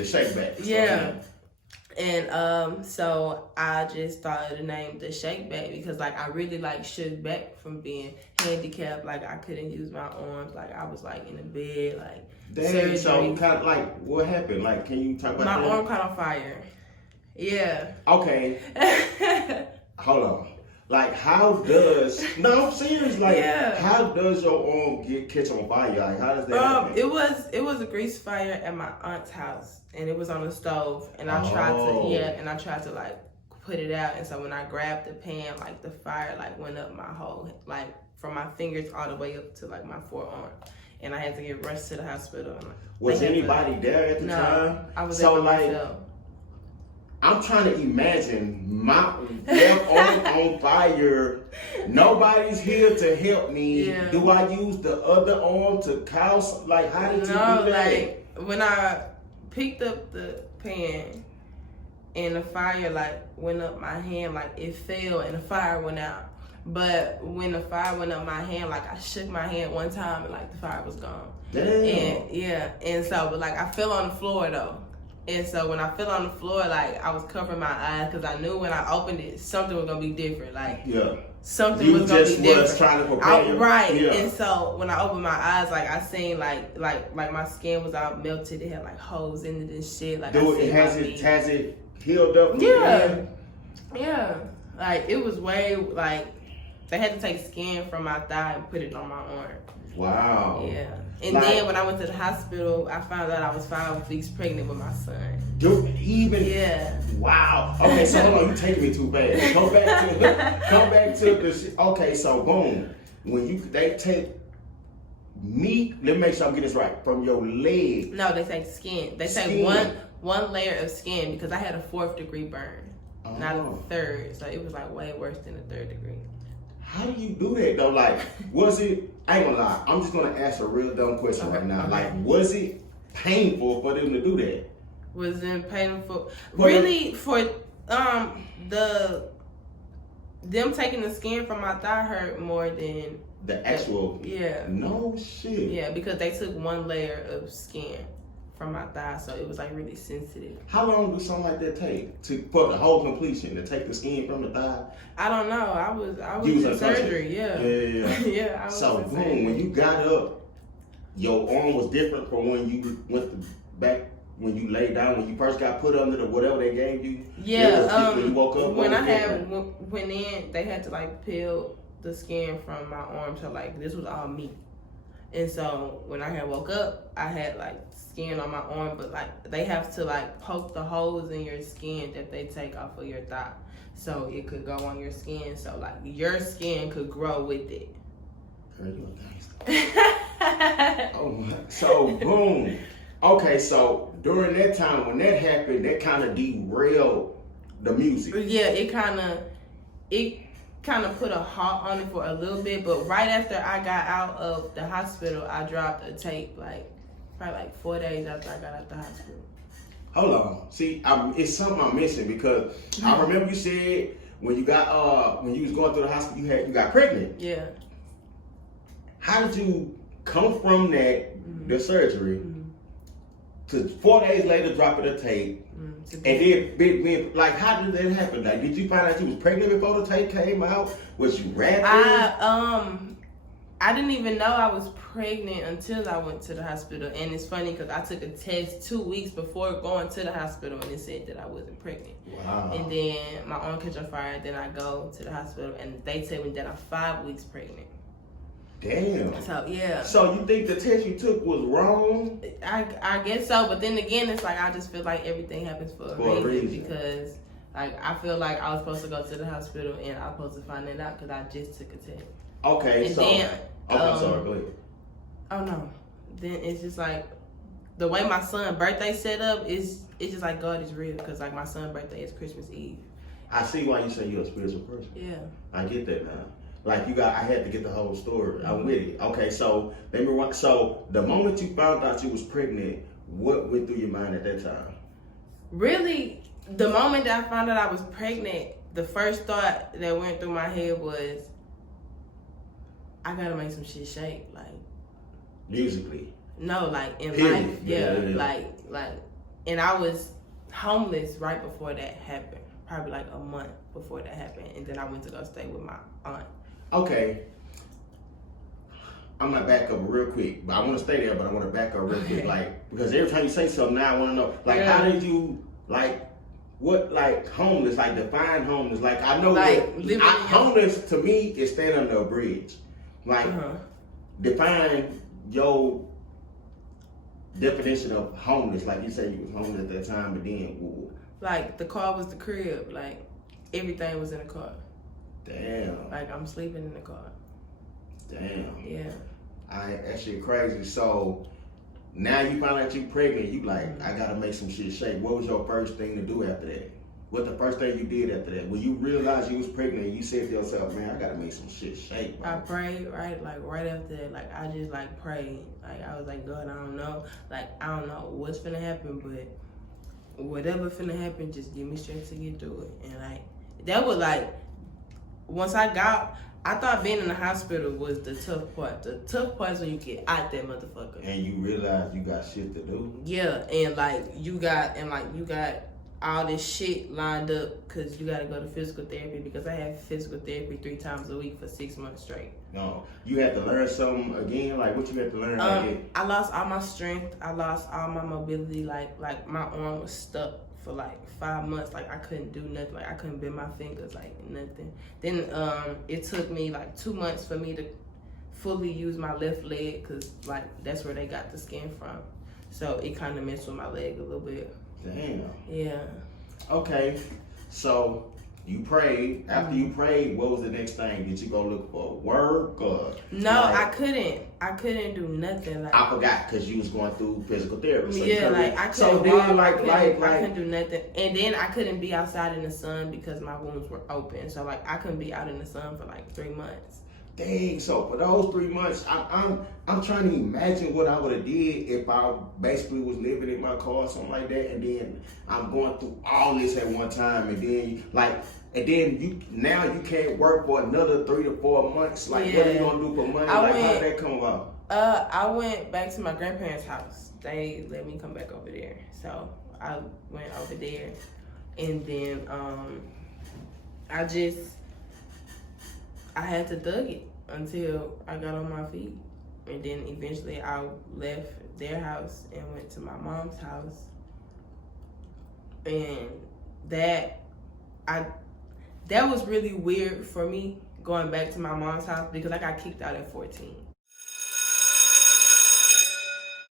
The shake back. Yeah. And so I just started to name the shake back because like I really like shook back from being handicapped. Like I couldn't use my arms. Like I was like in the bed, like Dang, so kind of like what happened? Like, can you talk about my that? arm caught on fire. Yeah. Okay. Hold on. Like, how does? No, I'm serious. Like, how does your arm catch on fire? Like, how does that happen? It was a grease fire at my aunt's house, and it was on the stove, and I tried to like put it out, and so when I grabbed the pan, like the fire like went up my whole, like from my fingers all the way up to like my forearm, and I had to get rushed to the hospital. Was anybody there at the time? I was there by myself. I'm trying to imagine my left arm on fire. Nobody's here to help me. Yeah. Do I use the other arm to cause? Like, how did you do that? Like when I picked up the pan and the fire like went up my hand, like it fell and the fire went out. But when the fire went up my hand, like I shook my hand one time and like the fire was gone. Damn. And so but like I fell on the floor though. And so when I fell on the floor, like I was covering my eyes because I knew when I opened it, something was gonna be different. Like something was gonna be different. You just was trying to prepare. Right. Yeah. And so when I opened my eyes, like I seen like my skin was all melted. It had like holes in it and shit. Like has it healed up? Yeah. Like it was way like they had to take skin from my thigh and put it on my arm. Wow. Yeah. And then when I went to the hospital, I found out I was 5 weeks pregnant with my son. Dude, Yeah. Wow. Okay, so hold on, you taking me too fast. Come back to the shit. Okay, so boom. When they take meat, let me make sure I'm getting this right. From your leg. No, they take skin. They take one layer of skin because I had a 4th degree burn. Not a 3rd. So it was like way worse than a 3rd degree. How do you do that though? Like, was it? I ain't gonna lie. I'm just gonna ask a real dumb question right now. Like, was it painful for them to do that? Was it painful? Really, for them taking the skin from my thigh hurt more than the actual. Yeah. No shit. Yeah, because they took one layer of skin from my thigh, so it was like really sensitive. How long do something like that take for the whole completion to take the skin from the thigh? I don't know. I was in surgery. Yeah. Yeah. So boom, when you got up, your arm was different from when you went back when you laid down when you first got put under the whatever they gave you. Yeah. When you woke up. When I went in, they had to like peel the skin from my arm, so like this was all meat. And so when I had woke up, I had like skin on my arm, but like they have to like poke the holes in your skin that they take off of your thigh, so it could go on your skin, so like your skin could grow with it. Girl, you a gangster. Oh my! So boom. Okay, so during that time when that happened, that kind of derailed the music. Yeah, it kind of put a halt on it for a little bit, but right after I got out of the hospital, I dropped a tape probably like 4 days after I got out the hospital. Hold on, see, it's something I'm missing because I remember you said when you got when you was going through the hospital, you got pregnant. Yeah. How did you come from that the surgery to 4 days later dropping a tape? And then, like, how did that happen? Like, did you find out you was pregnant before the tape came out? Was you rapping? I didn't even know I was pregnant until I went to the hospital. And it's funny because I took a test 2 weeks before going to the hospital and it said that I wasn't pregnant. Wow. And then my arm catch on fire, and then I go to the hospital and they tell me that I'm 5 weeks pregnant. Damn. So yeah. So you think the test you took was wrong? I guess so, but then again, it's like I just feel like everything happens for a reason because like I feel like I was supposed to go to the hospital and I was supposed to find it out because I just took a test. Okay, and so then, sorry, go ahead. Oh no, then it's just like the way my son's birthday set up is it's just like God is real because like my son's birthday is Christmas Eve. I see why you say you're a spiritual person. Yeah, I get that now. Like I had to get the whole story. I'm with it. Okay, so so the moment you found out you was pregnant, what went through your mind at that time? Really, the moment that I found out I was pregnant, the first thought that went through my head was, I gotta make some shit shake, like musically. No, like in Period. life, yeah. Like and I was homeless right before that happened, probably like a month before that happened, and then I went to go stay with my aunt. Okay. I'm gonna back up real quick, but I want to stay there. But I want to back up real quick, like because every time you say something, now I want to know, like, how did you like what like homeless, like define homeless? Like I know like, that homeless to me is standing under a bridge. Like define your definition of homeless. Like you said, you was homeless at that time, but then like the car was the crib. Like everything was in the car. Damn. Like I'm sleeping in the car. Damn. Yeah. That shit crazy. So now you find out you pregnant, you like, I gotta make some shit shake. What was your first thing to do after that? What the first thing you did after that? When you realized you was pregnant, you said to yourself, man, I gotta make some shit shake, bro. I prayed, right? Like right after that, like I just like prayed. Like I was like, God, I don't know. Like I don't know what's finna happen, but whatever finna happen, just give me strength to get through it. And like that was like, once I thought being in the hospital was the tough part. The tough part is when you get out that motherfucker. And you realize you got shit to do. Yeah, and like you got all this shit lined up because you got to go to physical therapy, because I had physical therapy 3 times a week for 6 months straight. No, you had to learn something again. Like what you had to learn again? I lost all my strength. I lost all my mobility. Like my arm was stuck for like 5 months. Like I couldn't do nothing. Like I couldn't bend my fingers. Like nothing. Then it took me like 2 months for me to fully use my left leg, because like that's where they got the skin from. So it kind of messed with my leg a little bit. Damn. Yeah. Okay, so you prayed. After you prayed, what was the next thing? Did you go look for work or? No, like, I couldn't do nothing. Like I forgot because you was going through physical therapy. So yeah, like I couldn't then, walk, I couldn't do nothing, and then I couldn't be outside in the sun because my wounds were open. So like I couldn't be out in the sun for like 3 months. Dang, so for those 3 months, I'm trying to imagine what I would have did if I basically was living in my car or something like that, and then I'm going through all this at one time, and then you can't work for another 3 to 4 months. Like what are you gonna do for money? How did that come about? I went back to my grandparents' house. They let me come back over there, so I went over there, and then I had to thug it until I got on my feet. And then eventually I left their house and went to my mom's house. And that was really weird for me, going back to my mom's house, because I got kicked out at 14.